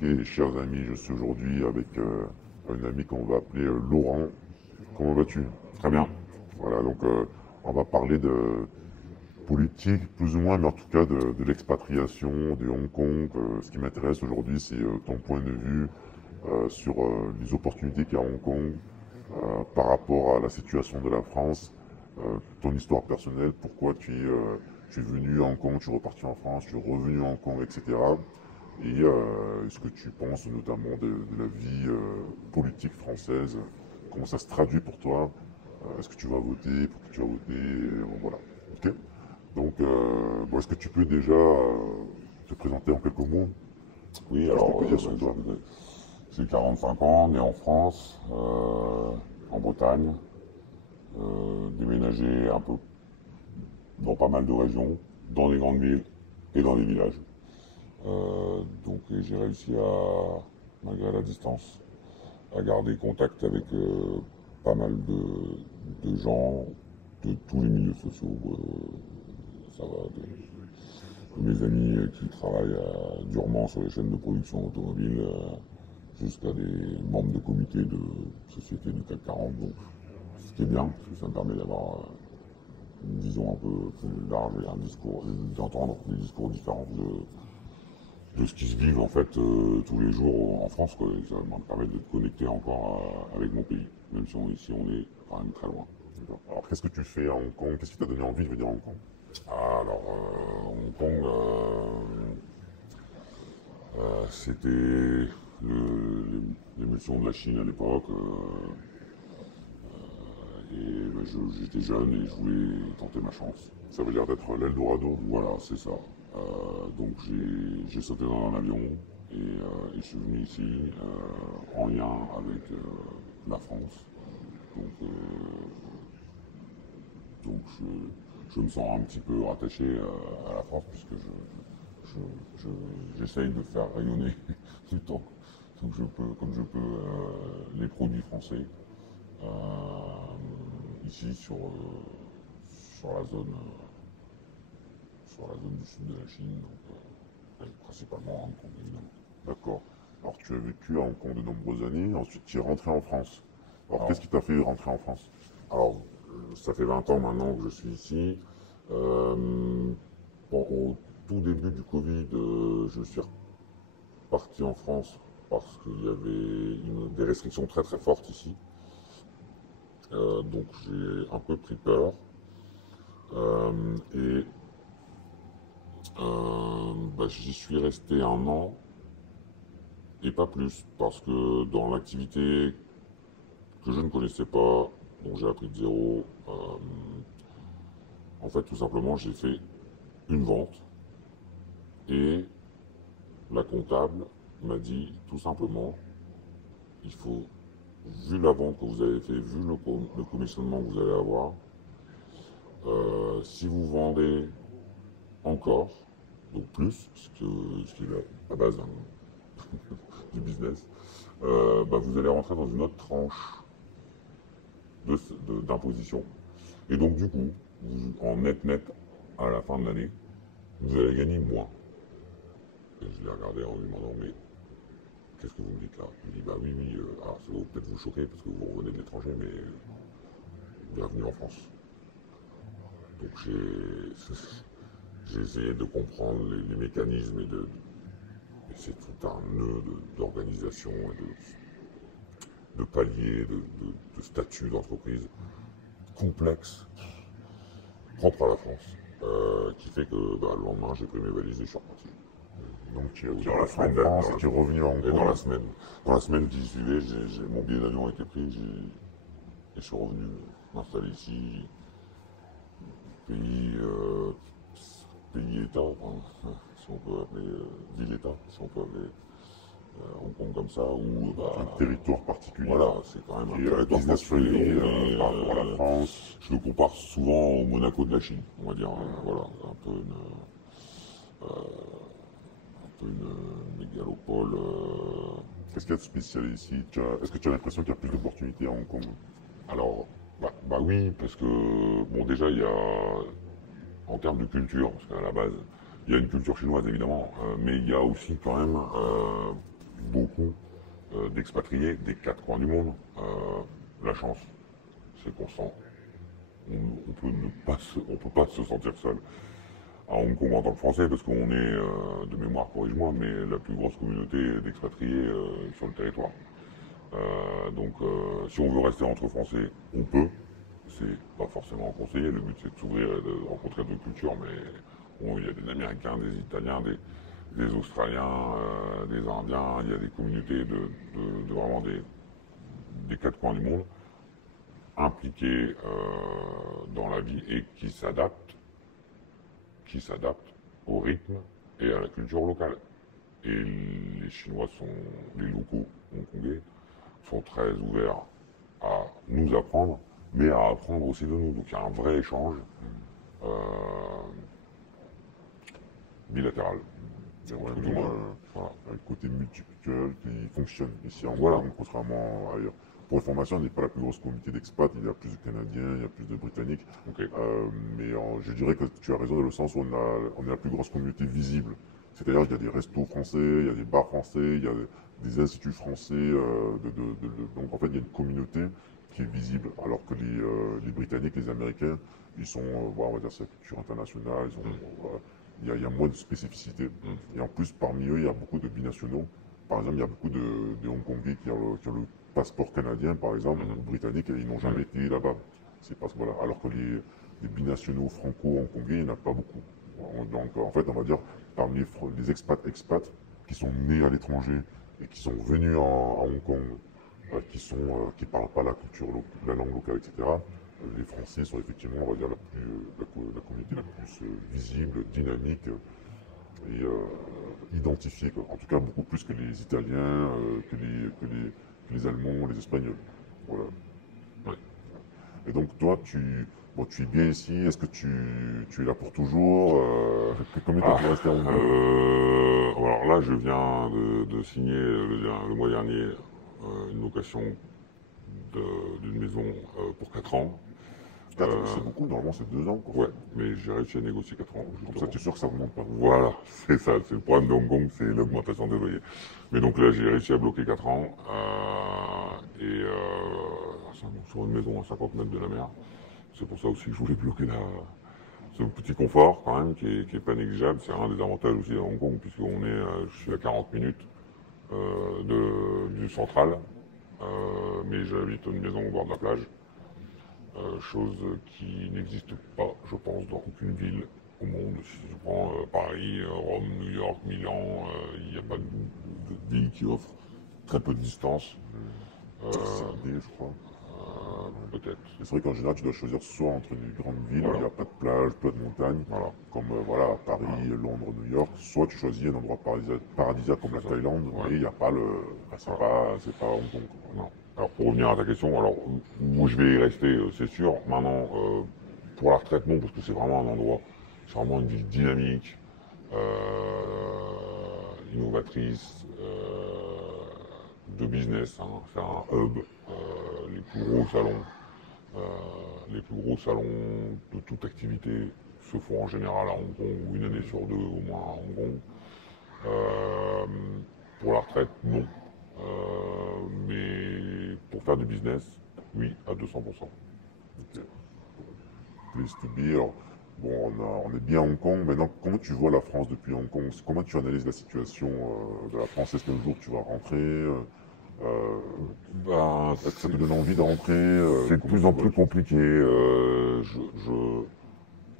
Ok, chers amis, je suis aujourd'hui avec un ami qu'on va appeler Laurent. Comment vas-tu? Très bien. Voilà, donc on va parler de politique, plus ou moins, mais en tout cas de l'expatriation de Hong Kong. Ce qui m'intéresse aujourd'hui, c'est ton point de vue sur les opportunités qu'il y a à Hong Kong par rapport à la situation de la France, ton histoire personnelle, pourquoi tu es venu à Hong Kong, tu es reparti en France, tu es revenu à Hong Kong, etc. Et ce que tu penses notamment de la vie politique française, comment ça se traduit pour toi, est-ce que tu vas voter, pour qui tu vas voter, voilà. Ok. Donc, bon, est-ce que tu peux déjà te présenter en quelques mots? Oui, Qu'est-ce qu'on alors peut dire sur toi? j'ai 45 ans, né en France, en Bretagne, déménagé un peu dans pas mal de régions, dans les grandes villes et dans les villages. Donc j'ai réussi à, malgré la distance, à garder contact avec pas mal de gens de tous les milieux sociaux. Ça va de mes amis qui travaillent durement sur les chaînes de production automobile jusqu'à des membres de comités de sociétés du CAC 40. Donc, ce qui est bien, parce que ça me permet d'avoir une vision un peu plus large et un discours, d'entendre des discours différents de ce qui se vit en fait tous les jours en France, quoi. Et ça me permet de connecter encore avec mon pays, même si ici on est quand même très loin. Alors, qu'est-ce que tu fais à Hong Kong? Qu'est-ce qui t'a donné envie de venir à Hong Kong? Alors, Hong Kong, c'était l'émulsion de la Chine à l'époque. Et ben, j'étais jeune et je voulais tenter ma chance. Ça veut dire d'être l'Eldorado. Voilà, c'est ça. Donc j'ai sauté dans un avion et je suis venu ici en lien avec la France. Donc, donc je me sens un petit peu rattaché à la France puisque j'essaye de faire rayonner tout le temps comme je peux les produits français euh, ici sur la zone du sud de la Chine, donc principalement à Hong Kong évidemment. D'accord. Alors, tu as vécu à Hong Kong de nombreuses années, ensuite tu es rentré en France. Alors, Alors, qu'est-ce qui t'a fait rentrer en France? alors, ça fait 20 ans maintenant que je suis ici. Bon, au tout début du Covid, je suis reparti en France parce qu'il y avait des restrictions très très fortes ici. Donc j'ai un peu pris peur. Et bah, j'y suis resté un an et pas plus parce que dans l'activité que je ne connaissais pas, dont j'ai appris de zéro, en fait tout simplement j'ai fait une vente et la comptable m'a dit tout simplement il faut, vu la vente que vous avez fait, vu le commissionnement que vous allez avoir, si vous vendez encore, donc plus, ce qui est la base du business, bah vous allez rentrer dans une autre tranche d'imposition. Et donc du coup, en net, à la fin de l'année, vous allez gagner moins. Et je l'ai regardé en lui demandant, mais qu'est-ce que vous me dites là? Il me dit, bah oui, oui, alors ça va peut-être vous choquer parce que vous revenez de l'étranger, mais bienvenue en France. Donc j'ai essayé de comprendre les mécanismes et c'est tout un nœud d'organisation et de paliers, de statuts d'entreprise complexes, propres à la France, qui fait que bah, le lendemain j'ai pris mes valises et je suis reparti. Donc, tu es Dans la en semaine, France et tu es revenu à Hong et Kong. dans la semaine qui suivait, mon billet d'avion a été pris et je suis revenu m'installer ici, pays, pays-État, enfin, si on peut appeler ville-État, si on peut appeler Hong Kong comme ça, où Un bah, territoire particulier voilà, c'est quand même un qui est territoire business friendly particulier, mais par rapport à la France. je le compare souvent au Monaco de la Chine, on va dire, voilà, un peu une mégalopole. Qu'est-ce qu'il y a de spécial ici? Est-ce que tu as l'impression qu'il y a plus d'opportunités à Hong Kong? Alors, bah oui, parce que, bon, déjà, il y a, en termes de culture, parce qu'à la base, il y a une culture chinoise évidemment, mais il y a aussi quand même beaucoup d'expatriés des quatre coins du monde. La chance, c'est constant. On peut pas se sentir seul. À Hong Kong en tant que Français, parce qu'on est, de mémoire, corrige-moi, mais la plus grosse communauté d'expatriés sur le territoire. Si on veut rester entre Français, on peut. C'est pas forcément conseillé. Le but, c'est de s'ouvrir et de rencontrer d'autres cultures, mais bon, il y a des Américains, des Italiens, des Australiens, des Indiens. Il y a des communautés de vraiment des quatre coins du monde impliqués dans la vie et qui s'adaptent au rythme et à la culture locale. Et les Chinois les locaux hongkongais sont très ouverts à nous apprendre, mais à apprendre aussi de nous. Donc il y a un vrai échange bilatéral. C'est vraiment un côté multiculturel qui fonctionne ici en Voilà. Hong Kong, contrairement à ailleurs. Pour information, on n'est pas la plus grosse communauté d'expats, il y a plus de Canadiens, il y a plus de Britanniques. Okay. Je dirais que tu as raison dans le sens où on est la plus grosse communauté visible. C'est-à-dire qu'il y a des restos français, il y a des bars français, il y a des instituts français. Donc en fait, il y a une communauté qui est visible, alors que les Britanniques, les Américains, ils sont, on va dire, c'est la culture internationale, il y a moins de spécificité. Et en plus, parmi eux, il y a beaucoup de binationaux. Par exemple, il y a beaucoup de Hongkongais qui ont le passeport canadien, par exemple, ou britannique, et ils n'ont jamais été là-bas. C'est parce que voilà. Alors que les binationaux franco-hongkongais, il n'y en a pas beaucoup. Donc, en fait, on va dire, parmi les expats qui sont nés à l'étranger et qui sont venus à Hong Kong, qui parlent pas la culture, la langue locale, etc. Les Français sont effectivement, on va dire, la communauté la plus visible, dynamique et identifiée, quoi. En tout cas, beaucoup plus que les Italiens, que les Allemands, les Espagnols. Voilà. Ouais. Et donc, toi, tu es bien ici. Est-ce que tu es là pour toujours? Combien de temps tu restes à Hong Kong? Alors là, je viens de signer le mois dernier une location d'une maison pour 4 ans. 4 ans, c'est beaucoup, normalement c'est 2 ans. Quoi. Ouais, mais j'ai réussi à négocier 4 ans. Comme ça, tu es sûr que ça ne augmente pas. Voilà, c'est ça, c'est le problème de Hong Kong, c'est l'augmentation des loyers. Mais donc là, j'ai réussi à bloquer 4 ans, sur une maison à 50 mètres de la mer. C'est pour ça aussi que je voulais bloquer ce petit confort quand même qui est pas négligeable. C'est un des avantages aussi à Hong Kong, je suis à 40 minutes du central, mais j'habite une maison au bord de la plage. Chose qui n'existe pas, je pense, dans aucune ville au monde. Si je prends Paris, Rome, New York, Milan, il n'y a pas de ville qui offre très peu de distance. Sydney, je crois. Peut-être. C'est vrai qu'en général, tu dois choisir soit entre une grande ville où il n'y a pas de plage, pas de montagne, comme Paris, Londres, New York, soit tu choisis un endroit paradisiaque comme la Thaïlande, mais il n'y a pas c'est pas Hong Kong. Non. Alors pour revenir à ta question, alors où je vais y rester, c'est sûr. Maintenant, pour la retraite, non, parce que c'est vraiment un endroit, c'est vraiment une ville dynamique, innovatrice, de business. Hein. C'est un hub. Les plus gros salons de toute activité se font en général à Hong Kong, ou une année sur deux au moins à Hong Kong. Pour la retraite, non. Mais pour faire du business, oui, à 200%. Okay. Place to be. Alors, bon, on est bien à Hong Kong. Maintenant, comment tu vois la France depuis Hong Kong? Comment tu analyses la situation de la France? Est-ce qu'un jour tu vas rentrer? Est-ce que ça te donne envie de rentrer? C'est de plus en plus compliqué.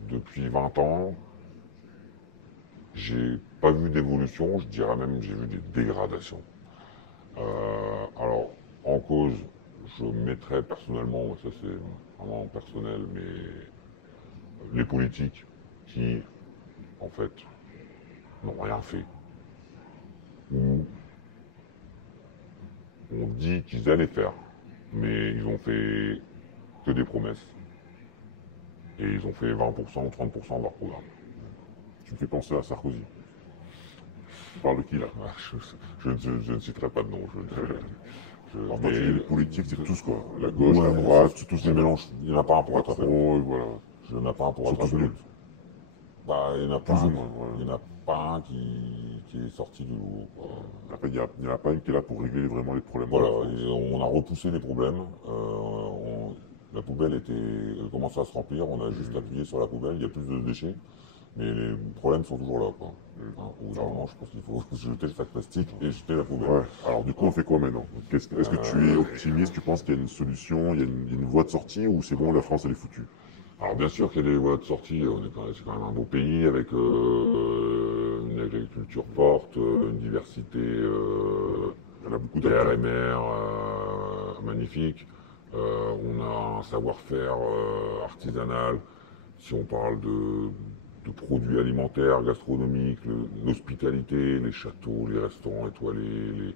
Depuis 20 ans, j'ai pas vu d'évolution, je dirais même j'ai vu des dégradations. Alors, en cause, je mettrais personnellement, ça c'est vraiment personnel, mais les politiques qui, en fait, n'ont rien fait. Ou on dit qu'ils allaient faire, mais ils ont fait que des promesses. Et ils ont fait 20% ou 30% de leur programme. Tu me fais penser à Sarkozy. Tu parles de qui là? Je ne citerai pas de nom. Alors, quand tu dis les politiques, c'est tous quoi. La gauche, la droite, c'est tous des mélanges. Il n'y en a pas un pour être trop, voilà. Il n'y en a pas un pour être absolu. Il y en a plus ou moins. Il y en a pas un qui est sorti du lot, quoi. Après, il n'y en a pas une qui est là pour régler vraiment les problèmes de la Voilà, France. et on a repoussé les problèmes. La poubelle elle commençait à se remplir, on a juste appuyé sur la poubelle, il y a plus de déchets, mais les problèmes sont toujours là, quoi. Hein, au bout d'un moment, je pense qu'il faut jeter le sac plastique et jeter la poubelle. Ouais. Alors du coup, on fait quoi maintenant? Est-ce que tu es optimiste? Tu penses qu'il y a une solution, il y a une voie de sortie ou c'est bon, la France elle est foutue? Alors bien sûr qu'il y a des voies de sortie, c'est quand même un beau pays avec une agriculture forte, une diversité Il y en a beaucoup terre et d'acteurs. mer magnifique. On a un savoir-faire artisanal. Si on parle de produits alimentaires, gastronomiques, l'hospitalité, les châteaux, les restaurants étoilés,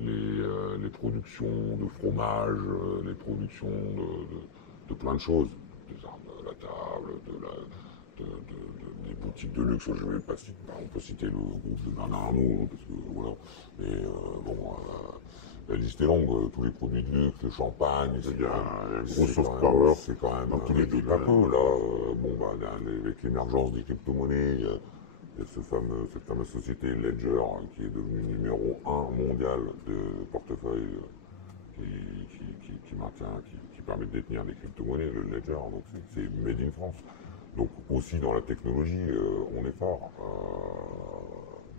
les productions de fromage, les productions de plein de choses, des armes de la table, des boutiques de luxe. Je vais pas citer, on peut citer le groupe de Bernard Arnault, parce que voilà. Mais bon, la liste est longue. Tous les produits de luxe, le champagne, Il y a un gros c'est soft quand même, power c'est quand même dans tous les pas domaines. peu là. Bon bah avec l'émergence des crypto-monnaies. Il y a cette fameuse société Ledger qui est devenue numéro 1 mondial de portefeuille qui permet de détenir des crypto-monnaies, le Ledger, donc c'est made in France. Donc aussi dans la technologie, on est fort.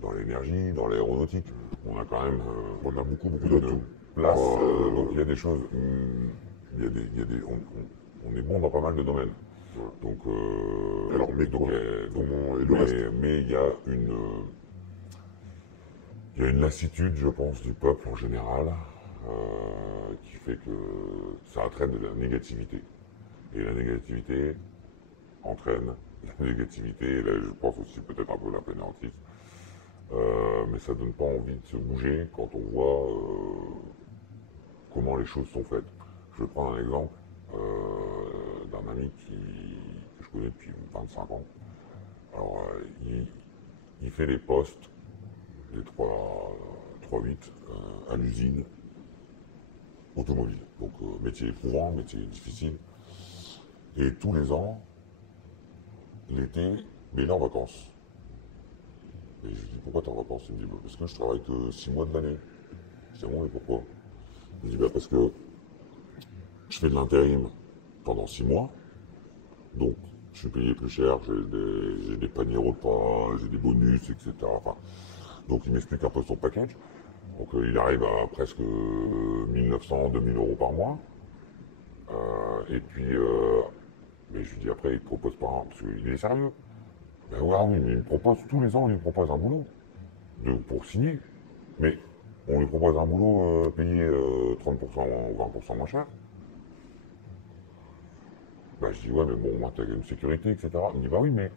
Dans l'énergie, dans l'aéronautique, on a quand même On a beaucoup une d'atouts. place. Donc il y a des choses, on est bon dans pas mal de domaines. Donc, Alors, mais donc, quoi? donc, Comment et le reste? mais il y a une lassitude, je pense, du peuple en général, qui fait que ça entraîne de la négativité. Et la négativité entraîne la négativité, et là, je pense aussi peut-être un peu la pénalty. Mais ça donne pas envie de se bouger quand on voit comment les choses sont faites. Je vais prendre un exemple d'un ami que je connais depuis 25 ans. Alors, il fait les postes, les 3-8 à l'usine automobile. Donc, métier éprouvant, métier difficile. Et tous les ans, l'été, mais il est en vacances. Et je lui dis, pourquoi t'es en vacances? Il me dit, bah, parce que je travaille que 6 mois de l'année. Je dis, bon, mais pourquoi? Il me dit, bah, parce que je fais de l'intérim pendant 6 mois. Donc, je suis payé plus cher, j'ai des paniers repas, j'ai des bonus, etc. Enfin, donc, il m'explique un peu son package. Donc, il arrive à presque 1900, 2000 euros par mois. Et puis, mais je lui dis après, il te propose pas parce qu'il est sérieux. Ben ouais, oui, mais il me propose, tous les ans, on lui propose un boulot pour signer. Mais on lui propose un boulot payé 30% ou 20% moins cher. Ben, je dis, ouais, mais bon, moi, t'as une sécurité, etc. Il me dit, bah oui, mais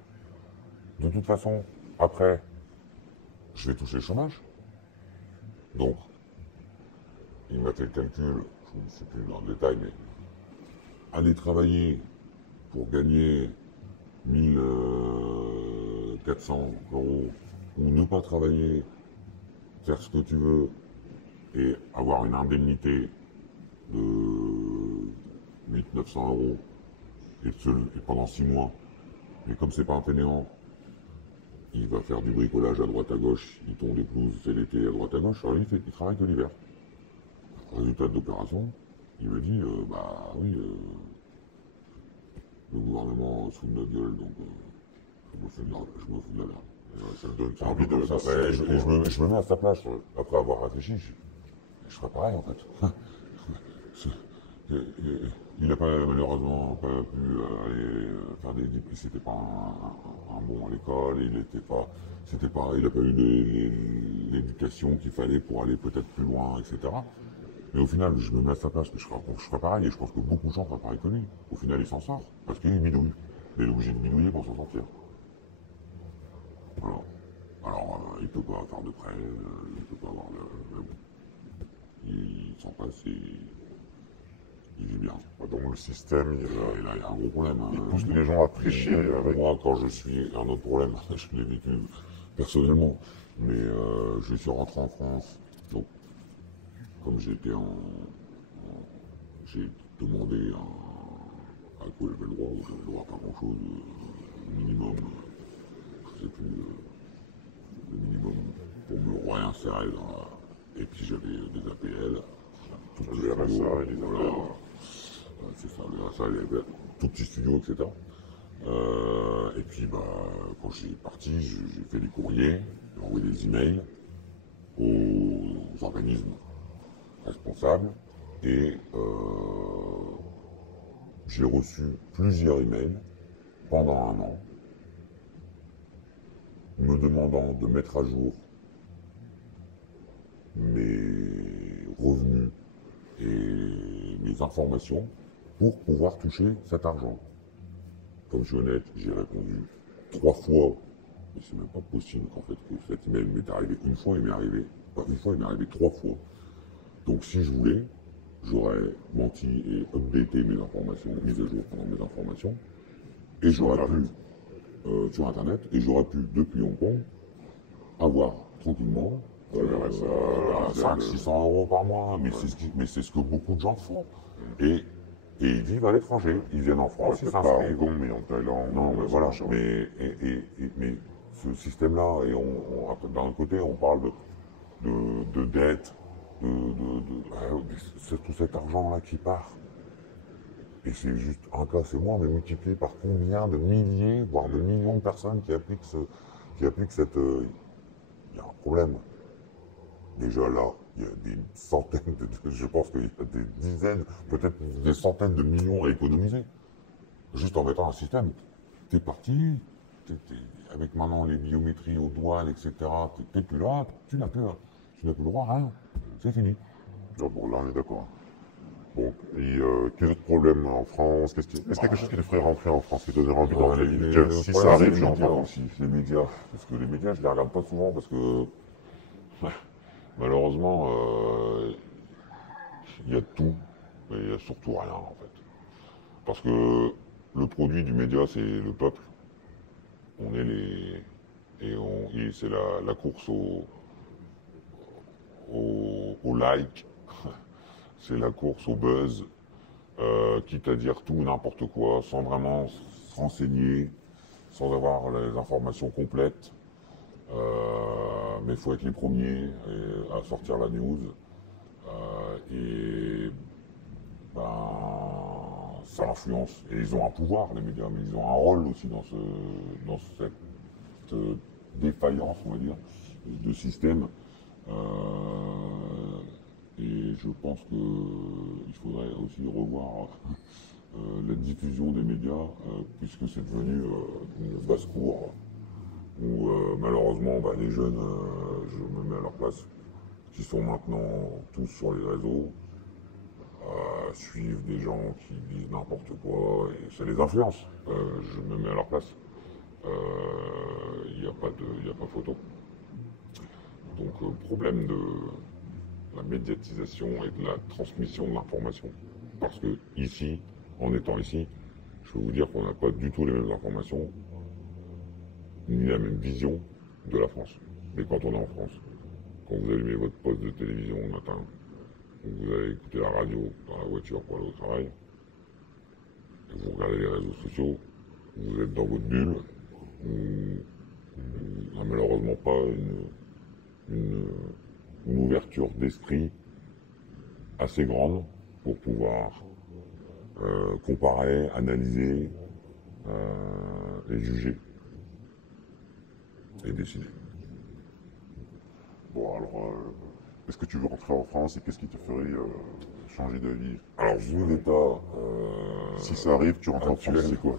de toute façon, après, je vais toucher le chômage. Donc, il m'a fait le calcul, je ne sais plus dans le détail, mais aller travailler pour gagner 1400 euros ou ne pas travailler, faire ce que tu veux et avoir une indemnité de 800-900 euros et pendant 6 mois. Mais comme c'est pas un fainéant, il va faire du bricolage à droite à gauche, il tond des pelouses, c'est l'été à droite à gauche, alors lui il travaille que l'hiver. Résultat de l'opération, il me dit, bah oui, le gouvernement se fout de notre gueule, donc je me fous de la merde. Ça me donne envie de ça. Je me mets à sa place. Après avoir réfléchi, je ferais pareil en fait. Il n'a pas malheureusement pas pu aller faire des diplômes. C'était pas un bon à l'école. Il n'a pas eu l'éducation qu'il fallait pour aller peut-être plus loin, etc. Mais au final, je me mets à sa place, mais je ferais pareil, et je pense que beaucoup de gens feraient pareil que lui. Au final, il s'en sort, parce qu'il bidouille. Il est obligé de bidouiller pour s'en sortir. Voilà. Alors, il ne peut pas faire de prêt, il ne peut pas avoir il s'en passe et il vit bien. Donc le système, Et là, il y a un gros problème. il pousse les gens à tricher avec. Moi, quand je suis un autre problème, je l'ai vécu personnellement, mais je suis rentré en France, donc comme j'étais j'ai demandé à quoi j'avais le droit à pas grand chose, minimum, je sais plus, le minimum pour me réinsérer dans la... Et puis j'avais des APL, tout petit Le studio, RSA et les voilà. APL. C'est ça, le RSA, les APL, tout petit studio, etc. Et puis bah, quand j'ai parti, j'ai fait des courriers, j'ai envoyé des emails aux organismes responsables et j'ai reçu plusieurs emails pendant un an me demandant de mettre à jour mes revenus et mes informations pour pouvoir toucher cet argent. Comme je suis honnête, j'ai répondu 3 fois, mais c'est même pas possible qu'en fait que cet email m'est arrivé une fois, il m'est arrivé, pas une fois, il m'est arrivé 3 fois. Donc si je voulais, j'aurais menti et updaté mes informations, mis à jour pendant mes informations, et j'aurais pu, sur internet, et j'aurais pu, depuis Hong Kong, avoir tranquillement 500-600 euros par mois, mais c'est ce que beaucoup de gens font. Et ils vivent à l'étranger, ils viennent en France, ils Pas à s'inscrivent. Hong Kong, mais en Thaïlande. Non, mais voilà, machin. mais ce système-là, et d'un côté, on parle de dette, c'est tout cet argent-là qui part. Et c'est juste un cas, c'est moi, mais multiplié par combien de milliers, voire de millions de personnes qui appliquent cette. Il y a un problème. Déjà là, il y a des centaines je pense qu'il y a des dizaines, peut-être des centaines de millions à économiser. Juste en mettant un système. T'es parti, avec maintenant les biométries aux douanes, etc. T'es plus là, tu n'as plus le droit à rien. C'est fini. Ah bon, là, on est d'accord. Bon, et quel autre problème en France? Est-ce qu'il y a quelque chose qui te ferait rentrer en France, qui te donnerait envie d'entrer? Si ça arrive, je rentre en France. aussi, les médias. Parce que les médias, je les regarde pas souvent parce que malheureusement, il y a tout, mais il y a surtout rien en fait. Parce que le produit du média, c'est le peuple. On est les. Et c'est la course au like, c'est la course au buzz, quitte à dire tout et n'importe quoi, sans vraiment s'enseigner, sans avoir les informations complètes. Mais il faut être les premiers à sortir la news. Et ben, ça influence. Et ils ont un pouvoir, les médias, mais ils ont un rôle aussi dans cette défaillance, on va dire, de système. Et je pense qu'il faudrait aussi revoir la diffusion des médias, puisque c'est devenu une basse-cour où malheureusement bah, les jeunes, je me mets à leur place, qui sont maintenant tous sur les réseaux, suivent des gens qui disent n'importe quoi, et ça les influence. Je me mets à leur place. Il n'y a pas photo. Donc problème de la médiatisation et de la transmission de l'information. Parce que ici, en étant ici, je peux vous dire qu'on n'a pas du tout les mêmes informations, ni la même vision de la France. Mais quand on est en France, quand vous allumez votre poste de télévision le matin, vous allez écouter la radio dans la voiture pour aller au travail, et vous regardez les réseaux sociaux, vous êtes dans votre bulle, vous n'avez malheureusement pas une ouverture d'esprit assez grande pour pouvoir comparer, analyser et juger et décider. Bon, alors, est-ce que tu veux rentrer en France et qu'est-ce qui te ferait changer de vie? Alors, vu l'état Si ça arrive, tu rentres en actuel, France, c'est quoi?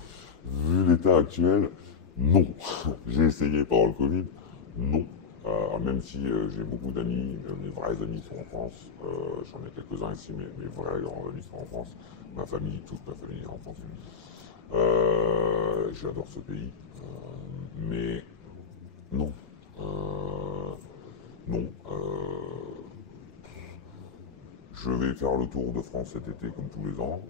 vu l'état actuel, non. J'ai essayé pendant le Covid, non. Même si j'ai beaucoup d'amis, mes vrais amis sont en France, j'en ai quelques-uns ici, mais mes vrais grands amis sont en France. Ma famille, toute ma famille est en France. J'adore ce pays, mais non. Non. Je vais faire le tour de France cet été comme tous les ans.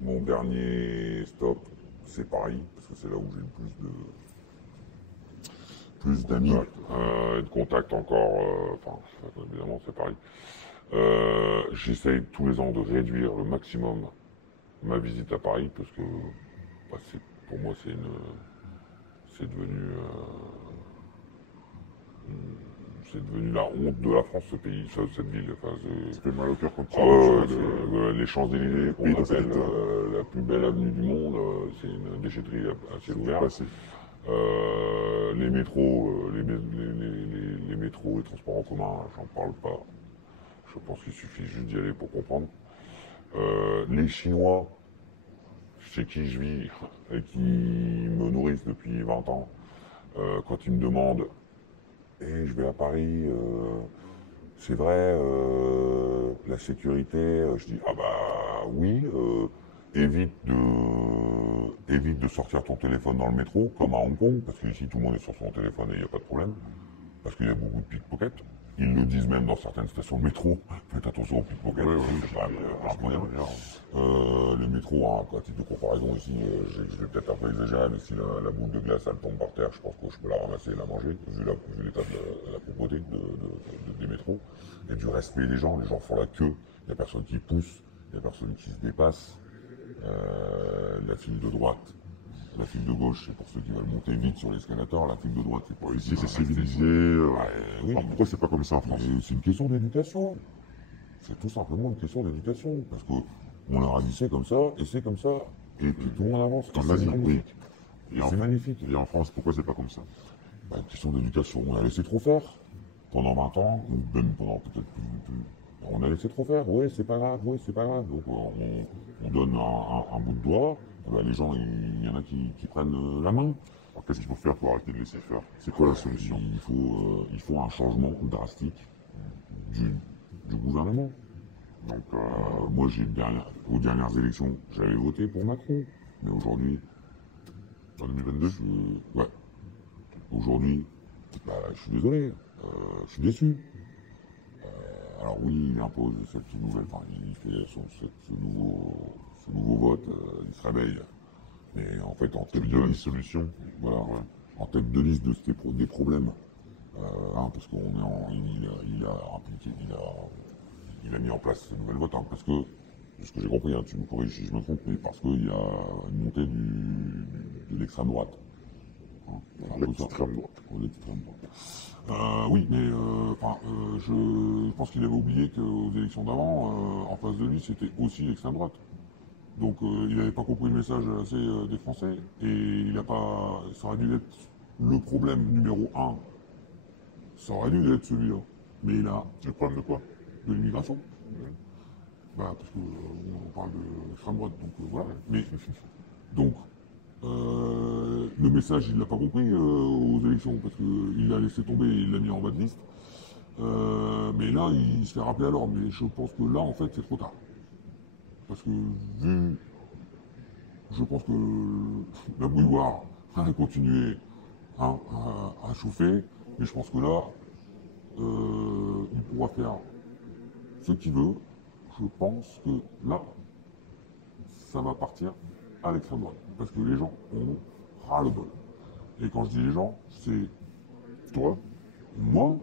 Mon dernier stop, c'est Paris, parce que c'est là où j'ai le plus d'amis et de contacts encore. Enfin, évidemment, c'est Paris. J'essaye tous les ans de réduire le maximum ma visite à Paris, parce que bah, pour moi, c'est devenu C'est devenu la honte de la France, ce pays, cette ville. Enfin, Ça fait mal au cœur quand tu les Champs-Élysées, qu'on appelle la plus belle avenue du monde, c'est une déchetterie à ciel ouvert. Les métros, les métros, les transports en commun, j'en parle pas. Je pense qu'il suffit juste d'y aller pour comprendre. Les Chinois, chez qui je vis et qui me nourrissent depuis 20 ans, quand ils me demandent je vais à Paris, c'est vrai, la sécurité, je dis ah bah oui, évite de sortir ton téléphone dans le métro, comme à Hong Kong, parce que ici tout le monde est sur son téléphone et il n'y a pas de problème, parce qu'il y a beaucoup de pickpockets. Ils le disent même dans certaines stations de métro, faites attention aux pickpockets, c'est quand même incroyable. Les métros, hein, à titre de comparaison ici, je vais peut-être un peu exagérer, mais si la boule de glace elle tombe par terre, je pense que je peux la ramasser et la manger, vu l'état de la propreté des métros, et du respect des gens font la queue, il n'y a personne qui pousse, il n'y a personne qui se dépasse, la file de droite. La file de gauche, c'est pour ceux qui veulent monter vite sur l'escalator. La file de droite, c'est pour les ici, c'est civilisé. Oui. Pourquoi c'est pas comme ça en France? C'est une question d'éducation. C'est tout simplement une question d'éducation. Parce qu'on leur a dit c'est comme ça, et c'est comme ça, et puis tout le monde avance. C'est magnifique. C'est magnifique. Et en France, pourquoi c'est pas comme ça? Une question d'éducation. On a laissé trop faire. Pendant 20 ans, ou même pendant peut-être plus. On a laissé trop faire. Oui, c'est pas grave, oui, c'est pas grave. Donc on donne un bout de doigt. Les gens, il y en a qui prennent la main. Alors qu'est-ce qu'il faut faire pour arrêter de laisser faire? C'est quoi la solution? Il faut un changement drastique du gouvernement. Donc, moi, aux dernières élections, j'avais voté pour Macron. Mais aujourd'hui, en 2022, ouais. Aujourd'hui, je suis désolé, je suis déçu. Alors oui, il impose cette nouvelle, il fait ce nouveau vote, il se réveille. Mais en fait, en tête de liste, solution. Voilà, ouais. En tête de liste des problèmes, parce il a mis en place ce nouvel vote, parce que, ce que j'ai compris, tu me corriges si je me trompe, mais parce qu'il y a une montée de l'extrême droite. L'extrême droite. L'extrême droite. Oui, mais je pense qu'il avait oublié qu'aux élections d'avant, en face de lui, c'était aussi l'extrême droite. Donc il n'avait pas compris le message assez des Français, et il a pas. Ça aurait dû être le problème numéro 1. Ça aurait dû être celui-là. Mais il a. Le problème de quoi? De l'immigration. Parce qu'on parle de l'extrême droite, donc voilà. Mais donc le message, il l'a pas compris aux élections, parce qu'il l'a laissé tomber et il l'a mis en bas de liste. Mais là, il se fait rappeler à l'ordre. Mais je pense que là, en fait, c'est trop tard. Parce que je pense que la bouilloire va continuer à chauffer, mais je pense que là, il pourra faire ce qu'il veut. Je pense que là, ça va partir à l'extrême droite, parce que les gens ont ras-le-bol. Et quand je dis les gens, c'est toi, moi,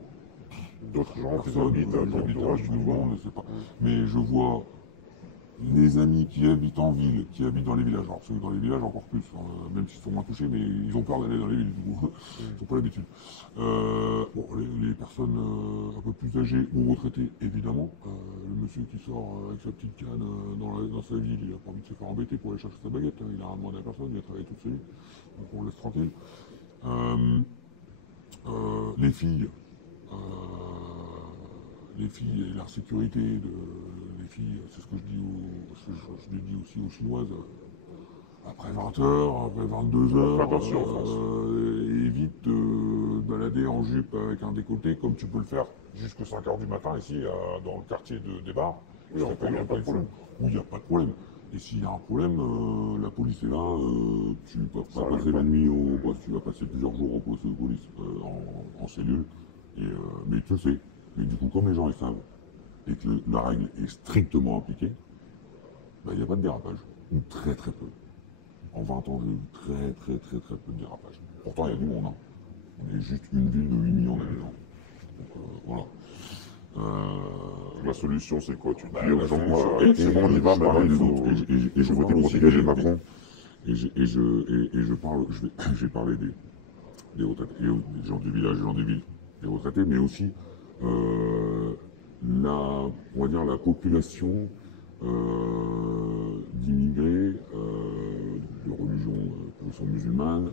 d'autres gens qui habitent à l'entourage du mouvement, ne sais pas. Mais je vois les amis qui habitent en ville, qui habitent dans les villages, alors ceux dans les villages encore plus, même s'ils sont moins touchés, mais ils ont peur d'aller dans les villes, du coup, ils n'ont pas l'habitude. Les personnes un peu plus âgées ou retraitées, évidemment, le monsieur qui sort avec sa petite canne dans sa ville, il n'a pas envie de se faire embêter pour aller chercher sa baguette, il n'a rien demandé à personne, il a travaillé toute sa vie, donc on le laisse tranquille. Les filles et la sécurité les filles, c'est ce que je dis aussi aux Chinoises, après 20h, après 22h, attention en France. Évite de balader en jupe avec un décolleté comme tu peux le faire jusqu'à 5h du matin ici dans le quartier des bars. Oui, il n'y a pas de problème. Oui, il n'y a pas de problème. Et s'il y a un problème, la police est là, tu peux pas passer la nuit au poste, tu vas passer plusieurs jours au poste de police en cellule, mais tu le sais. Mais du coup, comme les gens le savent, et que la règle est strictement appliquée, il n'y a pas de dérapage, ou très très peu. En 20 ans, j'ai eu très peu de dérapage. Pourtant, il y a du monde, hein. On est juste une ville de 8 millions d'habitants. Donc voilà. La solution, c'est quoi? Tu dis aux gens, c'est bon, on y va, maintenant il faut voter pour dégager Macron. Et je vais parler des retraités, des gens du village, des gens des villes. des retraités, mais aussi on va dire la population d'immigrés de religion musulmane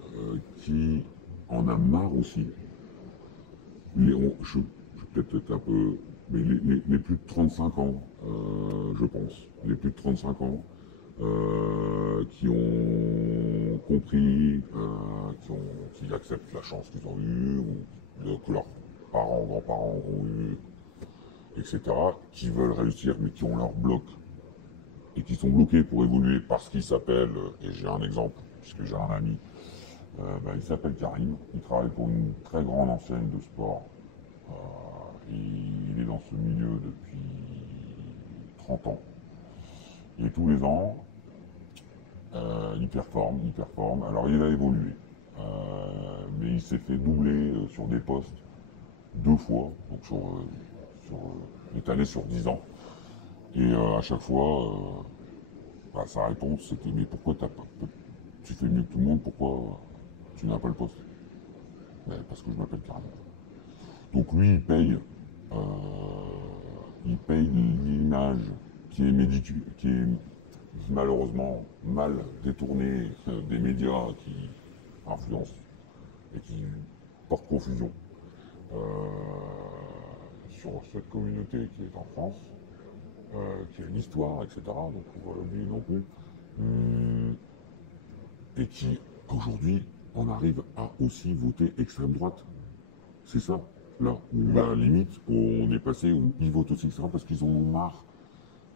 qui en a marre aussi. Je vais peut-être être un peu, mais les plus de 35 ans, je pense, les plus de 35 ans, qui ont compris, qui acceptent la chance qu'ils ont eue, ou que leurs parents, grands-parents ont eu, etc., qui veulent réussir, mais qui ont leur bloc, et qui sont bloqués pour évoluer parce qu'ils s'appellent, et j'ai un exemple, puisque j'ai un ami, il s'appelle Karim, il travaille pour une très grande enseigne de sport, il est dans ce milieu depuis 30 ans, et tous les ans, il performe, alors il a évolué, mais il s'est fait doubler sur des postes 2 fois, donc étalé sur 10 ans, et à chaque fois, sa réponse c'était mais pourquoi tu fais mieux que tout le monde, pourquoi tu n'as pas le poste? Parce que je m'appelle Karim. Donc lui il paye l'image qui est malheureusement mal détournée des médias qui influencent et qui portent confusion sur cette communauté qui est en France, qui a une histoire, etc. Donc on ne va l'oublier non plus. Et qui, aujourd'hui, on arrive à aussi voter extrême droite. C'est ça, là, où à la limite, on est passé où ils votent aussi extrême parce qu'ils en ont marre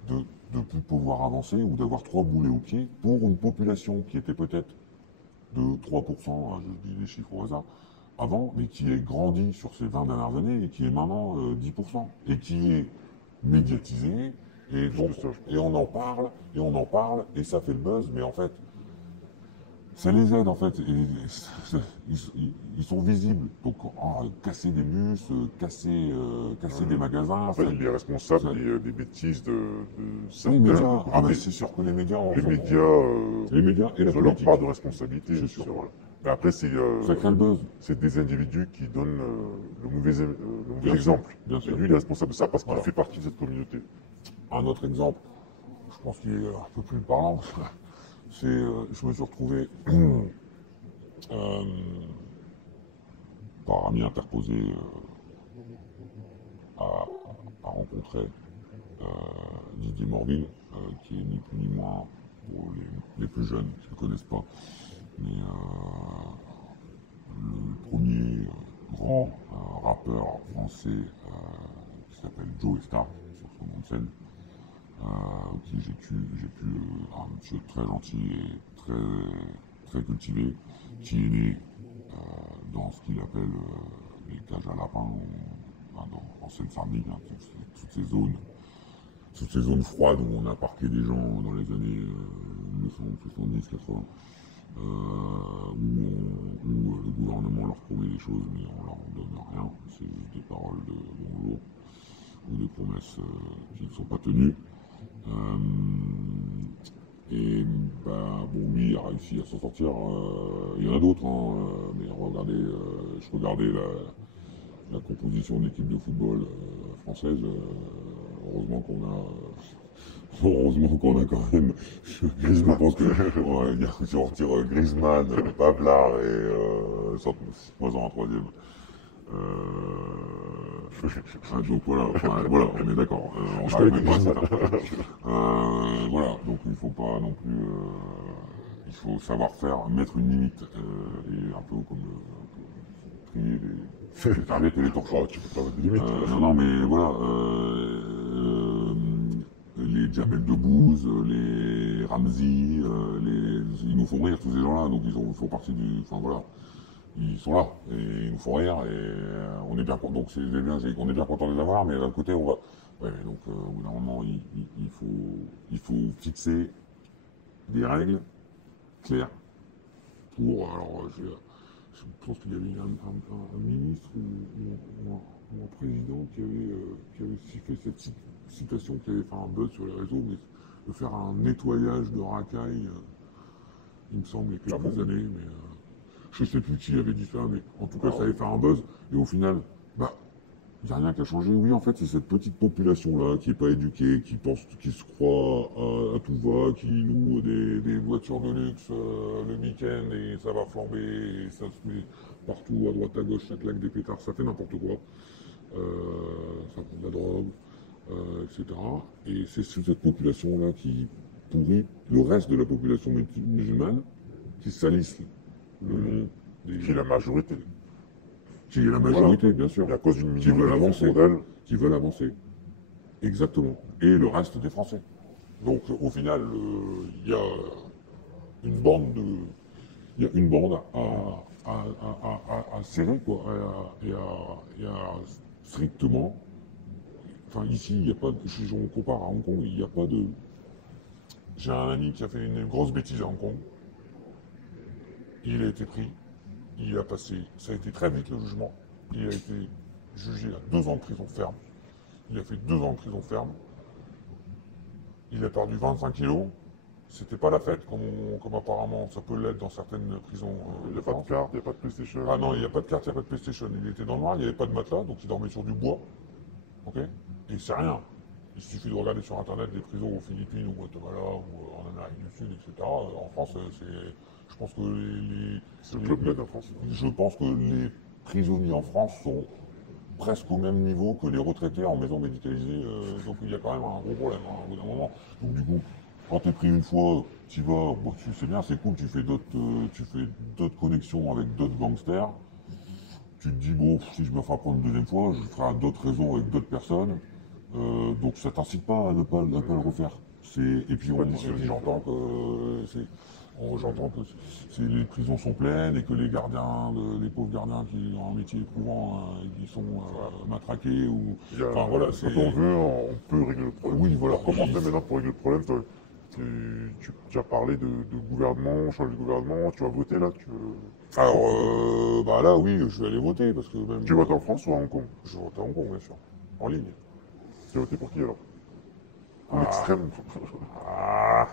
de ne plus pouvoir avancer ou d'avoir 3 boulets au pied pour une population qui était peut-être de 3%, je dis des chiffres au hasard, avant, mais qui est grandi sur ces 20 dernières années et qui est maintenant 10%, et qui est médiatisé, et donc, et on en parle, et ça fait le buzz, mais en fait, ça les aide en fait, ils sont visibles, donc casser des bus, casser des magasins... En fait, il est responsable des bêtises de certains... Les médias, c'est sûr que les médias... Les médias et la ont leur part de responsabilité. C'est sûr. Mais après, c'est crée le buzz. C'est des individus qui donnent le mauvais exemple. Bien sûr. Et lui, il est responsable de ça parce qu'il fait partie de cette communauté. Un autre exemple, je pense qu'il est un peu plus parlant, c'est je me suis retrouvé par ami interposé à rencontrer Didier Morville, qui est ni plus ni moins, pour les plus jeunes qui ne le connaissent pas, mais le premier grand rappeur français qui s'appelle Joe Star, sur son nom de scène, qui j'ai pu un monsieur très gentil et très cultivé, qui est né dans ce qu'il appelle les cages à lapins, en Seine-Saint-Denis, toutes ces zones froides où on a parqué des gens dans les années 1970-80, où le gouvernement leur promet des choses mais on leur donne rien, c'est juste des paroles de bonjour ou des promesses qui ne sont pas tenues. Lui il a réussi à s'en sortir. Il y en a d'autres, mais regardez, je regardais la composition de l'équipe de football française. Heureusement qu'on a quand même. Je pense que si on retire Griezmann, Pavlard et Moisan en troisième. Donc voilà, on est d'accord. On arrive pas à ça. Voilà, donc il faut pas non plus. Il faut savoir mettre une limite et un peu comme trier les serviettes et les torchons. Tu peux pas mettre de limite. Non, mais voilà. Les Jamel Debbouze, les Ramsey, ils nous font rire tous ces gens-là, donc ils font partie du. Enfin voilà. Ils sont là, et ils nous font rire, et on est bien content, donc on est bien content de les avoir, mais d'un côté, on va... Ouais, donc au bout d'un moment, il faut fixer des règles claires pour... Alors, je pense qu'il y avait un ministre ou un président qui avait fait cette citation, qui avait fait un buzz sur les réseaux, mais de faire un nettoyage de racailles, il me semble, il y a quelques années, mais... Je ne sais plus qui avait dit ça, mais en tout cas, ça avait fait un buzz. Et au final, Il n'y a rien qui a changé. Oui, en fait, c'est cette petite population-là qui n'est pas éduquée, qui pense, qui se croit à tout va, qui loue des voitures de luxe le week-end et ça va flamber et ça se met partout, à droite, à gauche, ça claque des pétards, ça fait n'importe quoi. Ça prend de la drogue, etc. Et c'est cette population-là qui pourrit le reste de la population musulmane, qui salisse le nom des... Qui est la majorité. Qui est la majorité, bien sûr. Et à cause d'une Qui veulent minorité avancer. d'elle, Qui veulent avancer. Exactement. Et le reste des Français. Donc au final, il y a une bande de, il y a une bande à serrer, quoi, et à strictement. Enfin ici, il n'y a pas, si on compare à Hong Kong, il n'y a pas de. J'ai un ami qui a fait une grosse bêtise à Hong Kong. Il a été pris. Il a passé, ça a été très vite le jugement. Il a été jugé à 2 ans de prison ferme. Il a fait 2 ans de prison ferme. Il a perdu 25 kilos. C'était pas la fête, comme apparemment ça peut l'être dans certaines prisons il n'y a pas de carte, il n'y a pas de PlayStation. Ah non, il n'y a pas de carte, il n'y a pas de PlayStation. Il était dans le noir, il n'y avait pas de matelas, donc il dormait sur du bois. Ok. Et c'est rien. Il suffit de regarder sur internet les prisons aux Philippines, au Guatemala, ou en Amérique du Sud, etc. En France, je pense que C'est le Club Med en France. je pense que les prisonniers en France sont presque au même niveau que les retraités en maison médicalisée. Donc il y a quand même un gros problème au bout d'un moment. Donc du coup, quand tu es pris une fois, tu vas, bon, tu sais bien, c'est cool, tu fais d'autres connexions avec d'autres gangsters. Tu te dis, bon, si je me fais prendre une deuxième fois, je ferai à d'autres raisons avec d'autres personnes. Donc ça t'incite pas à ne pas le refaire. Et puis j'entends que les prisons sont pleines et que les gardiens, les pauvres gardiens qui ont un métier éprouvant, qui sont matraqués ou. Enfin voilà, Quand on veut, on peut régler le problème. Oui, voilà. Alors comment on fait maintenant pour régler le problème? Tu as parlé de gouvernement, changer de gouvernement, tu vas voter là Alors, bah là, oui, je vais aller voter parce que même. Tu votes en France ou à Hong Kong? Je vote à Hong Kong, bien sûr. En ligne. Tu as voté pour qui alors? En extrême. Ah,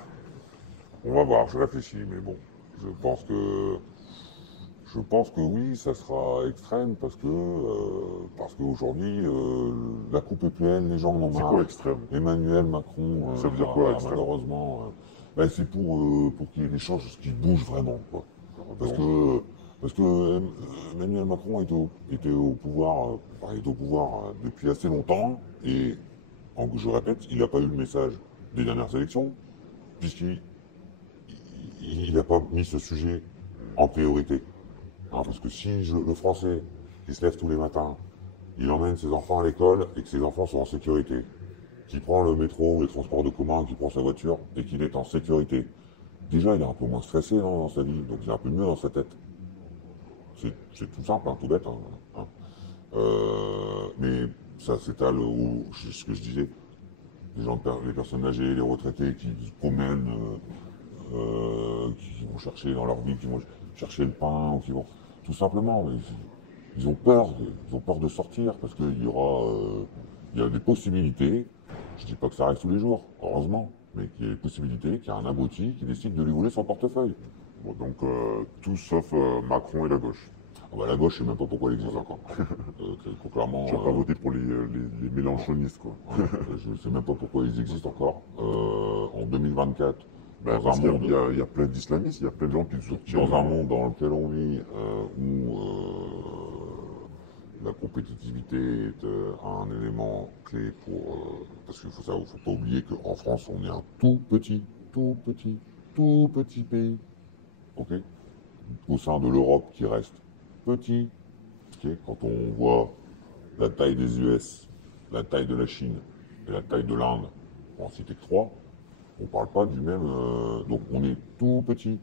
on va voir, je réfléchis, mais bon, je pense que oui, ça sera extrême parce qu'aujourd'hui, la coupe est pleine, les gens en ont C'est marre. quoi extrême? Emmanuel Macron, Ça veut dire quoi, extrême? malheureusement, ben, c'est pour qu'il y ait des choses qui bougent vraiment, quoi. Parce que Emmanuel Macron était au pouvoir, depuis assez longtemps et, je répète, il n'a pas eu le message des dernières élections, puisqu'il n'a pas mis ce sujet en priorité. Hein, parce que si le Français qui se lève tous les matins, il emmène ses enfants à l'école et que ses enfants sont en sécurité, qu'il prend le métro ou les transports de commun, qu'il prend sa voiture et qu'il est en sécurité, déjà il est un peu moins stressé dans sa vie, donc il est un peu mieux dans sa tête. C'est tout simple, hein, tout bête. Hein. Mais ça s'étale ce que je disais, les personnes âgées, les retraités qui se promènent, qui vont chercher dans leur vie, qui vont chercher le pain, ou qui vont tout simplement, ils ont peur de sortir parce qu'il y a des possibilités. Je dis pas que ça arrive tous les jours, heureusement, mais qu'il y a des possibilités qu'il y a un abruti qui décide de lui voler son portefeuille. Bon, donc tout sauf Macron et la gauche. Ah bah, la gauche, je sais même pas pourquoi elle existe encore. Clairement. Tu n'as pas voté pour les mélanchonistes, quoi. Je sais même pas pourquoi ils existent encore. En 2024, Parce qu'il y a plein d'islamistes, il y a plein de gens qui soutiennent. dans un monde dans lequel on vit, où la compétitivité est un élément clé parce qu'il faut pas oublier qu'en France, on est un tout petit pays. Ok. Au sein de l'Europe qui reste petit. Okay. Quand on voit la taille des US, la taille de la Chine et la taille de l'Inde, pour en citer que 3, on ne parle pas du même. Donc on est tout petit.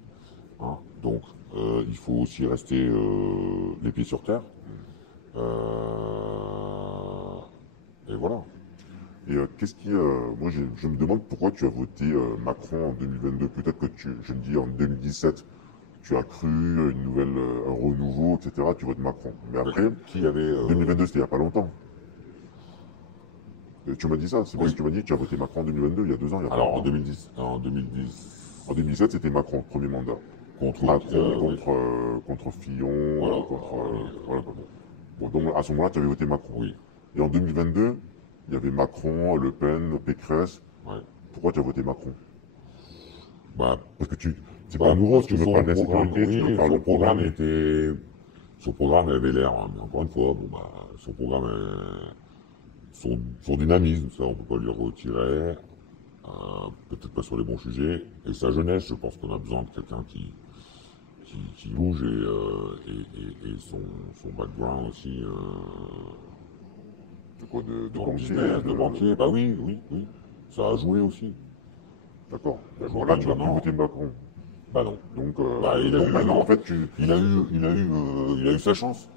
Hein. Donc il faut aussi rester les pieds sur terre. Et voilà. Et moi, je me demande pourquoi tu as voté Macron en 2022. Peut-être que je me dis en 2017, tu as cru un renouveau, etc. Tu votes Macron. Mais après, 2022, c'était il n'y a pas longtemps. Et tu m'as dit ça, c'est bien ce que tu m'as dit. Tu as voté Macron en 2022, il y a 2 ans. Alors en 2017, c'était Macron, premier mandat. Contre Macron, contre Fillon, voilà, voilà. Bon, donc à ce moment-là, tu avais voté Macron. Oui. Et en 2022, il y avait Macron, Le Pen, Pécresse. Ouais. Pourquoi tu as voté Macron? Bah, Parce que c'est bah, pas nouveau, parce tu que me son parles programme, d'insécurité, tu me oui, parles de programme. son programme avait l'air, hein, mais encore une fois, bon, bah, son programme, son dynamisme, ça, on peut pas lui retirer. Peut-être pas sur les bons sujets. Et sa jeunesse, je pense qu'on a besoin de quelqu'un qui bouge et son background aussi. De quoi, de Dans le banquier, business, de banquier, bah oui, oui, oui. Ça a joué aussi. D'accord. Ça joue Bon, là, tu vas plus maintenant. voter Macron. Bah non. Donc, Bah, donc maintenant, en fait, il a eu sa chance.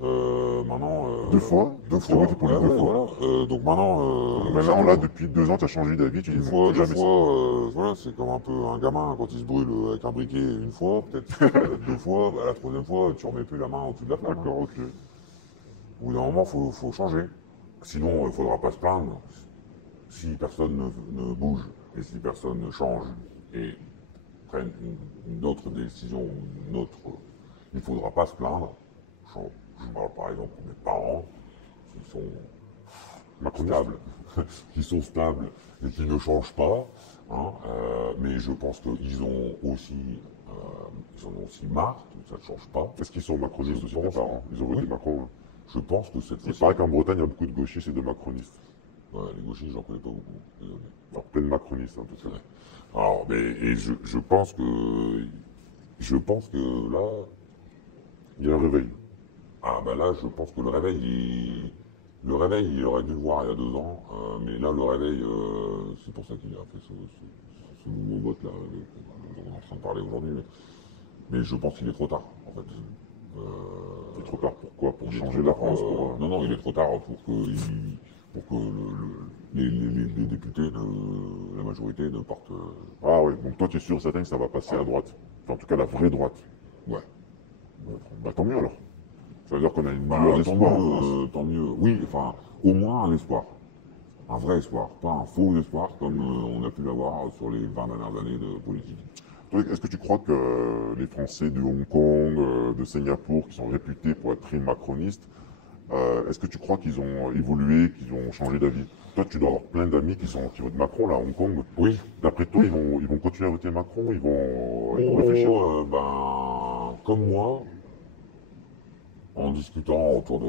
Maintenant. deux Deux fois, tu as fois. voté pour Ouais, lui deux ouais, fois. voilà. Donc maintenant. Donc maintenant, là, depuis 2 ans, tu as changé d'avis, tu dis Une non, fois, plus deux jamais ça. fois, voilà, c'est comme un peu un gamin quand il se brûle avec un briquet une fois, peut-être deux fois, bah, la troisième fois, tu remets plus la main au-dessus de la flamme. Hein. D'accord, ok. Au bout d'un moment, faut changer. Sinon, il ne faudra pas se plaindre. Si personne ne bouge et si personne ne change et prenne une autre décision, il ne faudra pas se plaindre. Je parle par exemple pour mes parents, qui sont stables, qui sont stables et qui ne changent pas. Hein, mais je pense qu'ils en ont aussi marre, que ça ne change pas. Est-ce qu'ils sont macronistes Je aussi, pense, tes parents? Ils ont voté oui. Macron. Hein. Je pense que cette Il fois-ci. paraît qu'en Bretagne, il y a beaucoup de gauchistes et de macronistes. Ouais, les gauchistes, j'en connais pas beaucoup. Désolé. Alors, plein de macronistes, en tout cas. Ouais. Alors, mais je pense que là, Il y a un réveil. ah bah là, je pense que le réveil, il aurait dû le voir il y a 2 ans, mais là, le réveil, c'est pour ça qu'il a fait ce nouveau vote là, dont on est en train de parler aujourd'hui, mais je pense qu'il est trop tard, en fait. Il est trop tard pour quoi? Pour Il est changer trop la tard, France non, non, il est trop tard pour que les députés, la majorité ne partent. Ah oui, donc toi, tu es sûr et certain que ça va passer à droite. Enfin, en tout cas, la vraie droite. Ouais. Bah, tant mieux alors. Ça veut dire qu'on a une Bah, lueur d'espoir en France. tant mieux. Oui, enfin, au moins un espoir. Un vrai espoir, pas un faux espoir comme on a pu l'avoir sur les 20 dernières années de politique. Toi, est-ce que tu crois que les Français de Hong Kong, de Singapour, qui sont réputés pour être très macronistes, est-ce que tu crois qu'ils ont évolué, qu'ils ont changé d'avis? Toi, tu dois avoir plein d'amis qui votent Macron, là, à Hong Kong. Oui. D'après toi, ils vont continuer à voter Macron, ils vont réfléchir. Ben, comme moi, en discutant autour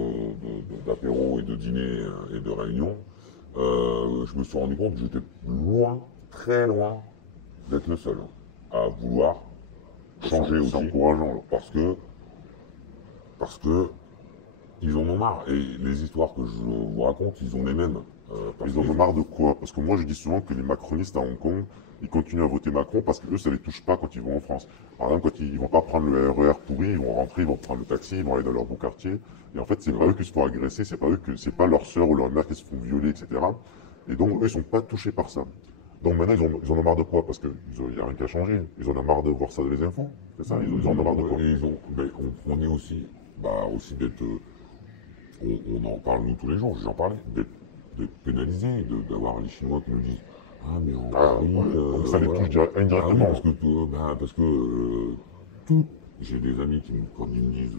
d'apéros et de dîners et de réunions, je me suis rendu compte que j'étais loin, très loin, d'être le seul à vouloir changer C'est aussi. encourageant, là. Parce que ils en ont marre. Et les histoires que je vous raconte, ils ont les mêmes. Ils en ont marre de quoi? Parce que moi, je dis souvent que les macronistes à Hong Kong, ils continuent à voter Macron parce que eux, ça les touche pas quand ils vont en France. Par exemple, quand ils vont pas prendre le RER pourri, ils vont rentrer, ils vont prendre le taxi, ils vont aller dans leur beau quartier. Et en fait, c'est pas eux qui se font agresser, c'est pas leur sœur ou leur mère qui se font violer, etc. Et donc, eux, ils sont pas touchés par ça. Donc maintenant, ils en ont marre de quoi? Parce qu'il n'y a rien qui a changé. Ils en ont marre de voir ça dans les infos. C'est ça? Ils en ont marre de quoi? Mais on est aussi, aussi d'être. On en parle nous tous les jours, j'en parlais, d'être pénalisé, d'avoir les Chinois qui nous disent ah mais en Paris, donc ça les touche indirectement. Ah oui, parce que j'ai des amis quand ils me disent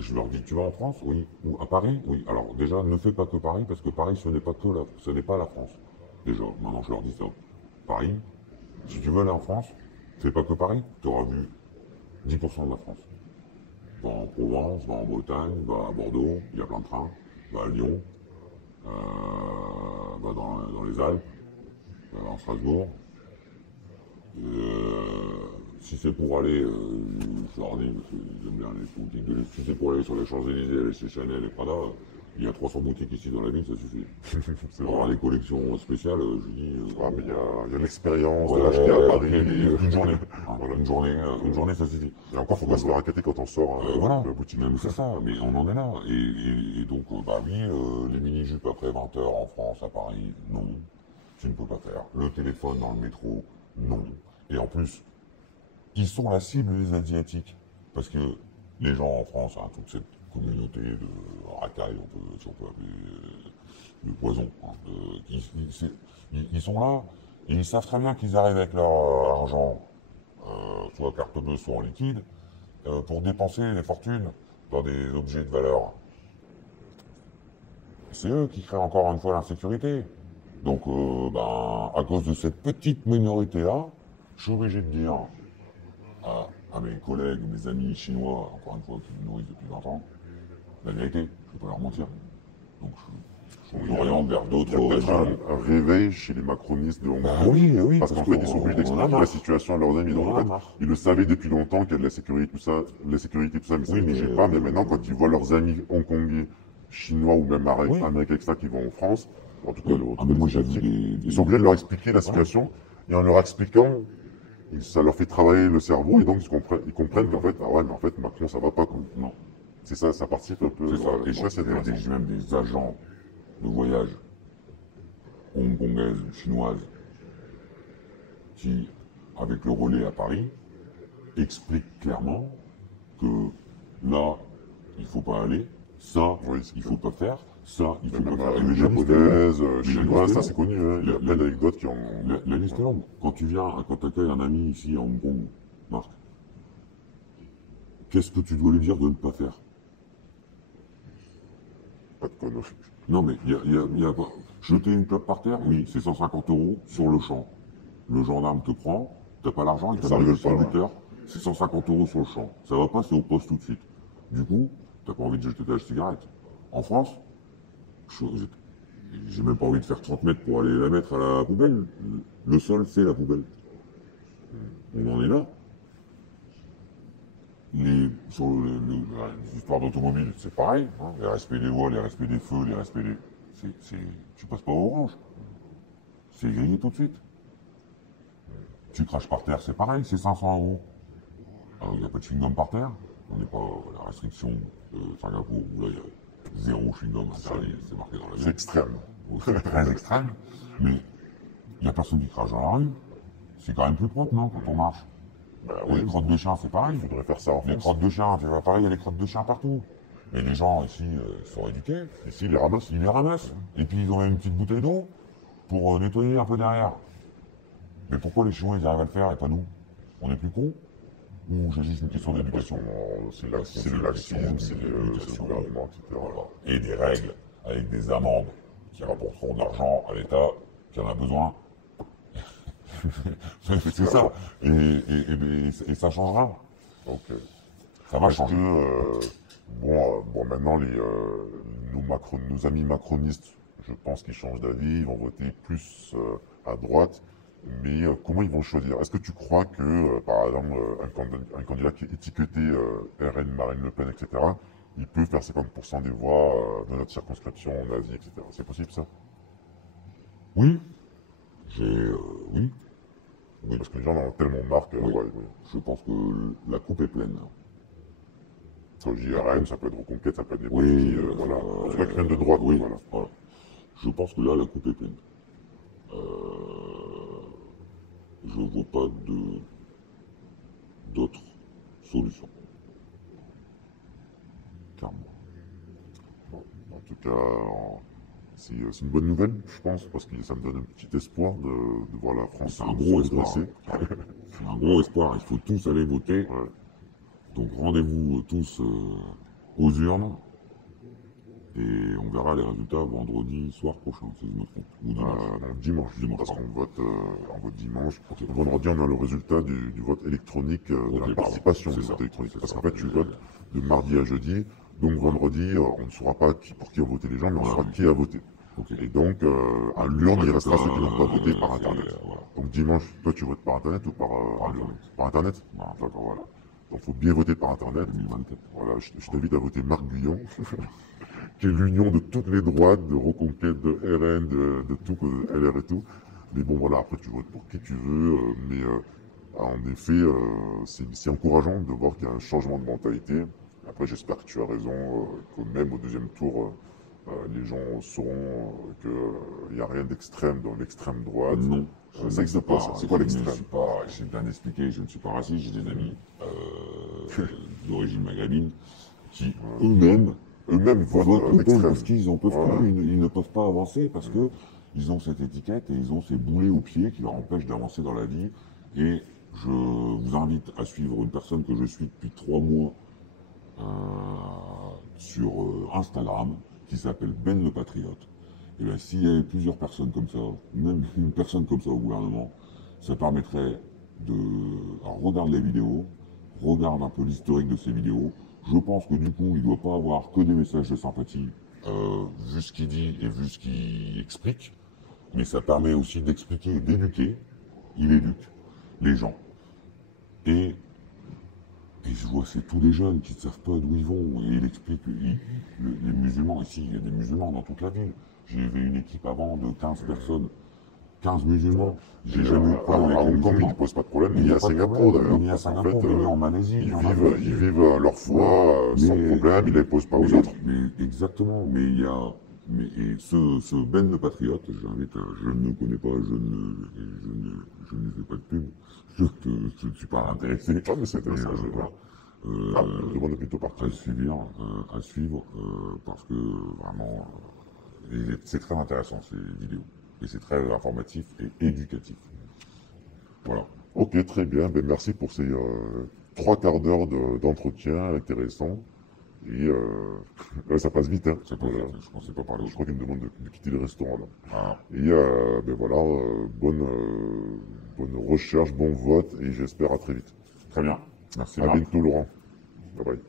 je leur dis tu vas en France, oui, ou à Paris, oui. Alors déjà ne fais pas que Paris parce que Paris ce n'est pas la France. Déjà maintenant je leur dis ça. Paris, si tu veux aller en France, fais pas que Paris, tu auras vu 10% de la France. Va en Provence, va en Bretagne, va à Bordeaux, il y a plein de trains, va à Lyon, va dans les Alpes, va en Strasbourg. Si c'est pour aller, je leur dis, parce que j'aime bien les boutiques si c'est pour aller sur les Champs-Élysées, aller chez Chanel et Prada, il y a 300 boutiques ici dans la ville, ça suffit. Pour avoir des collections spéciales, je dis. Mais il y a l'expérience de l'acheter à Paris. Une journée. Voilà, une journée, ça suffit. Et encore, faut pas se faire raqueter quand on sort voilà, de la boutique. même c'est ça, mais on en est là. Et donc, les mini-jupes après 20 heures en France, à Paris, non, tu ne peux pas faire. Le téléphone dans le métro, non. Et en plus, ils sont la cible des Asiatiques. Parce que les gens en France, toute cette communauté de racailles, si on peut appeler le poison, ils sont là, et ils savent très bien qu'ils arrivent avec leur argent, soit carte bleue, soit en liquide, pour dépenser des fortunes dans des objets de valeur c'est eux qui créent encore une fois l'insécurité. Donc, à cause de cette petite minorité-là, je suis obligé de dire à mes collègues, mes amis chinois, encore une fois, qui me nourrissent depuis 20 ans, la vérité, je ne vais pas leur mentir. Donc, je m'oriente vers Il y d'autres a peut-être régions. un réveil chez les macronistes de Hong Bah Kong. oui, oui, Parce qu'en fait, ils sont obligés d'expliquer la situation à leurs amis. Donc, en fait, ils le savaient depuis longtemps qu'il y a de la sécurité, tout ça, mais ça ne les touchait pas. Mais maintenant, quand ils voient leurs amis hongkongais, chinois ou même américains, etc., qui vont en France, en tout cas, moi, j'ai vu ils sont obligés de leur expliquer la situation. Et en leur expliquant, ça leur fait travailler le cerveau. Et donc, ils comprennent qu'en fait, ah ouais, mais en fait, Macron, ça va pas, quoi. Non. C'est ça, ça participe un peu. C'est ça. Et ça, c'est j'ai même des agents de voyage hongkongaises, chinoises, qui, avec le relais à Paris, expliquent clairement que là, il ne faut pas aller, ça, il ne faut pas faire, ça, il ne faut pas faire. Les japonaises, chinoises, ça c'est connu, hein. Il y a plein d'anecdotes qui ont... La liste est longue. Quand tu accueilles un ami ici à Hong Kong, Marc, qu'est-ce que tu dois lui dire de ne pas faire? Pas de conneries. Non, mais il y a pas. Jeter une clope par terre, oui, c'est 150 € sur le champ. Le gendarme te prend, t'as pas l'argent, il te met le distributeur, c'est 150 € sur le champ. Ça va pas, c'est au poste tout de suite. Du coup, t'as pas envie de jeter ta cigarette. En France, j'ai même pas envie de faire 30 mètres pour aller la mettre à la poubelle. Le sol, c'est la poubelle. On en est là. Sur les histoires d'automobile, c'est pareil. Hein, les respects des voies, les respects des feux, les respects des... Tu passes pas au orange. C'est grillé tout de suite. Tu craches par terre, c'est pareil, c'est 500 €. Alors, il n'y a pas de chewing-gum par terre. On n'est pas à la restriction de Singapour, où là, il y a 0 chewing-gum interdit, c'est marqué dans la C'est extrême. C'est très extrême. Mais il n'y a personne qui crache dans la rue. C'est quand même plus propre, non, quand on marche. Les crottes de chien, c'est pareil. Il faudrait faire ça en France. Les crottes de chien, c'est pas pareil, il y a les crottes de chien partout. Et les gens ici sont éduqués. Ici, ils les ramassent. Ils les ramassent. Et puis ils ont même une petite bouteille d'eau pour nettoyer un peu derrière. Mais pourquoi les Chinois ils arrivent à le faire et pas nous? On est plus cons? Ou j'ai juste une question d'éducation? C'est le laxisme, c'est le gouvernement, etc. Voilà. Et des règles avec des amendes qui rapporteront de l'argent à l'État qui en a besoin. C'est ça. Et ça changera. Donc, ça va est-ce changer. bon, maintenant, nos amis macronistes, je pense qu'ils changent d'avis, ils vont voter plus à droite. Mais comment ils vont choisir? Est-ce que tu crois que, par exemple, un candidat qui est étiqueté RN, Marine Le Pen, etc., il peut faire 50% des voix de notre circonscription en Asie, etc. C'est possible ça? Oui. Oui. Oui, parce que les gens en ont tellement marre que... Oui. Ouais. Je pense que la coupe est pleine. Ça, je dis RN, ça peut être Reconquête, ça peut être des Oui, partis, voilà. En tout cas, qui viennent de droite, oui, voilà. Je pense que là, la coupe est pleine. Je vois pas d'autres solutions. Clairement. Bon, en tout cas, c'est une bonne nouvelle, je pense, parce que ça me donne un petit espoir de voir la France C'est un gros espoir. redresser. C'est un gros espoir. Il faut tous aller voter. Ouais. Donc rendez-vous tous aux urnes. Et on verra les résultats vendredi soir prochain, si je me trompe. Ou dimanche. Non, dimanche, parce qu'on vote dimanche. Vendredi, on a le résultat du vote électronique, de la participation du vote électronique. Parce qu'en fait, tu votes de mardi à jeudi. Donc vendredi, on ne saura pas pour qui ont voté les gens, mais on saura qui a voté. Et donc, à l'urne, il restera ceux qui n'ont pas voté par Internet. Donc dimanche, toi, tu votes par Internet ou par Internet? D'accord, voilà. Donc, il faut bien voter par Internet. Voilà, je t'invite à voter Marc Guyon, qui est l'union de toutes les droites, de Reconquête, de RN, de tout, LR et tout. Mais bon, voilà, après, tu votes pour qui tu veux. Mais en effet, c'est encourageant de voir qu'il y a un changement de mentalité. Après, j'espère que tu as raison, que même au deuxième tour, les gens sauront qu'il n'y a rien d'extrême dans l'extrême droite. Non. Ça n'existe pas, ça. C'est quoi l'extrême? J'ai bien expliqué, je ne suis pas raciste, j'ai des amis d'origine maghrébine qui eux-mêmes votent l'extrême. Parce qu'ils ils ne peuvent pas avancer parce que ils ont cette étiquette et ils ont ces boulets aux pieds qui leur empêchent d'avancer dans la vie. Et je vous invite à suivre une personne que je suis depuis 3 mois sur Instagram, qui s'appelle Ben le Patriote. Et bien, s'il y avait plusieurs personnes comme ça, même une personne comme ça au gouvernement, ça permettrait de... Alors, regarde les vidéos, regarde un peu l'historique de ces vidéos. Je pense que du coup, il ne doit pas avoir que des messages de sympathie, vu ce qu'il dit et vu ce qu'il explique. Mais ça permet aussi d'expliquer et d'éduquer. Il éduque les gens. Et je vois, c'est tous les jeunes qui ne savent pas d'où ils vont. Et il explique, les musulmans, ici, il y a des musulmans dans toute la ville. J'ai vu une équipe avant de 15 personnes, 15 musulmans. J'ai jamais eu de problème À avec les Hong Kong, ils musulmans. ne posent pas de problème, Il ni n'y a à pas de Singapour problème, d'ailleurs. ni à Parce qu'en Singapour, fait, ni en Malaisie. ils ni en vivent, Indonésie. ils vivent leur foi sans problème, ils ne les posent pas aux autres. Mais exactement, mais il y a. Et ce Ben le Patriote, je ne le connais pas, je ne fais pas de pub, je ne suis pas intéressé. Ah, mais c'est intéressant, je voilà. je demande plutôt par À suivre, parce que vraiment, c'est très intéressant ces vidéos. Et c'est très informatif et éducatif. Voilà. Ok, très bien. Ben, merci pour ces 3 quarts d'heure d'entretien intéressant. Et là, ça passe vite. Hein. Voilà. Je pensais pas parler Je crois qu'il me demande de quitter le restaurant là. Ah, Et ben voilà, bonne recherche, bon vote et j'espère à très vite. très bien. Merci, À Marc. bientôt Laurent. Bye bye.